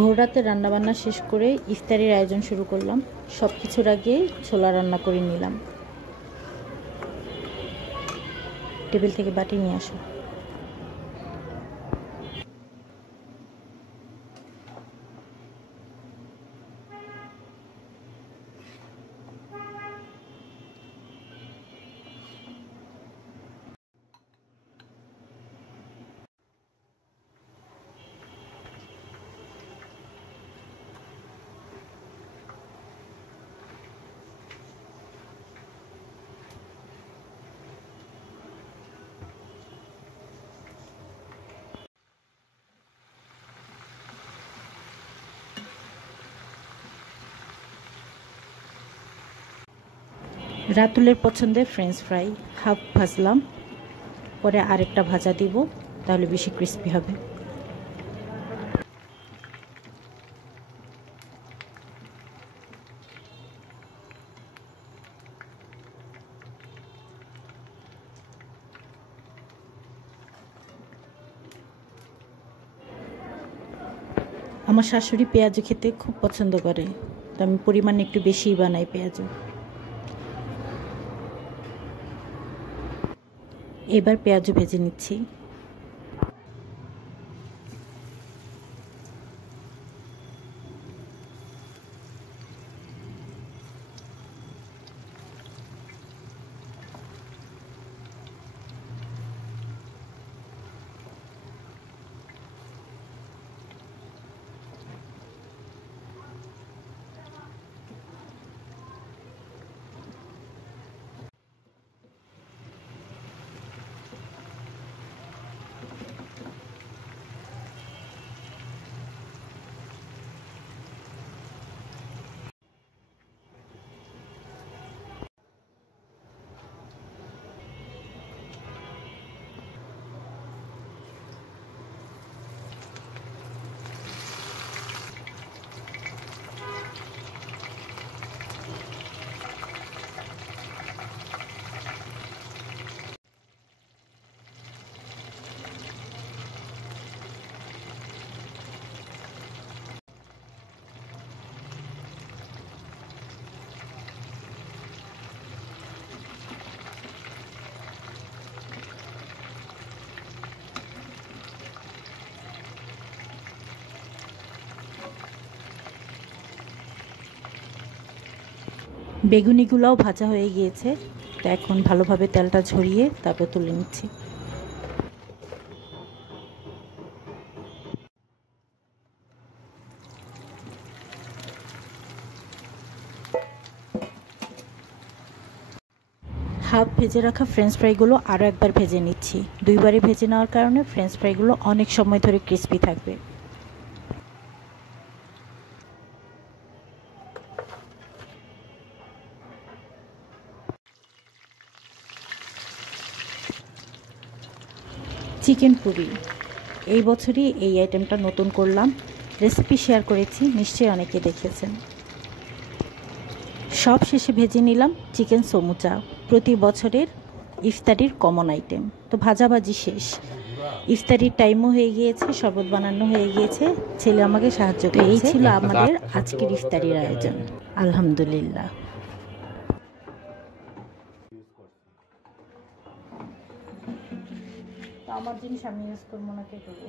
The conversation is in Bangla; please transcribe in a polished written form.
ভোররাতে রান্নাবান্না শেষ করে ইফতারির আয়োজন শুরু করলাম। সব কিছুর আগে ছোলা রান্না করে নিলাম। টেবিল থেকে বাটি নিয়ে আসো। রাতুলের পছন্দের ফ্রেঞ্চ ফ্রাই হাফ ভাজলাম, পরে আরেকটা ভাজা দিব, তাহলে বেশি ক্রিস্পি হবে। আমার শাশুড়ি পেঁয়াজু খেতে খুব পছন্দ করে, তো আমি পরিমাণে একটু বেশিই বানাই পেঁয়াজু। এবার পেঁয়াজু ভেজে নিচ্ছি। বেগুনিগুলোও ভাজা হয়ে গিয়েছে, তো এখন ভালোভাবে তেলটা ঝরিয়ে তারপর তুলে নিচ্ছি। হাফ ভেজে রাখা ফ্রেঞ্চ ফ্রাইগুলো আরও একবার ভেজে নিচ্ছি। দুইবারে ভেজে নেওয়ার কারণে ফ্রেঞ্চ ফ্রাইগুলো অনেক সময় ধরে ক্রিস্পি থাকবে। চিকেন পুরি এই বছরই এই আইটেমটা নতুন করলাম, রেসিপি শেয়ার করেছি, নিশ্চয়ই অনেকে দেখেছেন। সব শেষে ভেজে নিলাম চিকেন সমুচা, প্রতি বছরের ইফতারির কমন আইটেম। তো ভাজাভাজি শেষ, ইফতারির টাইমও হয়ে গিয়েছে, শরবত বানানো হয়ে গিয়েছে, ছেলে আমাকে সাহায্য করে। এই ছিল আমাদের আজকের ইফতারির আয়োজন। আলহামদুলিল্লাহ। আমার জিনিস আমি ইউজ করবো না, কে করবো?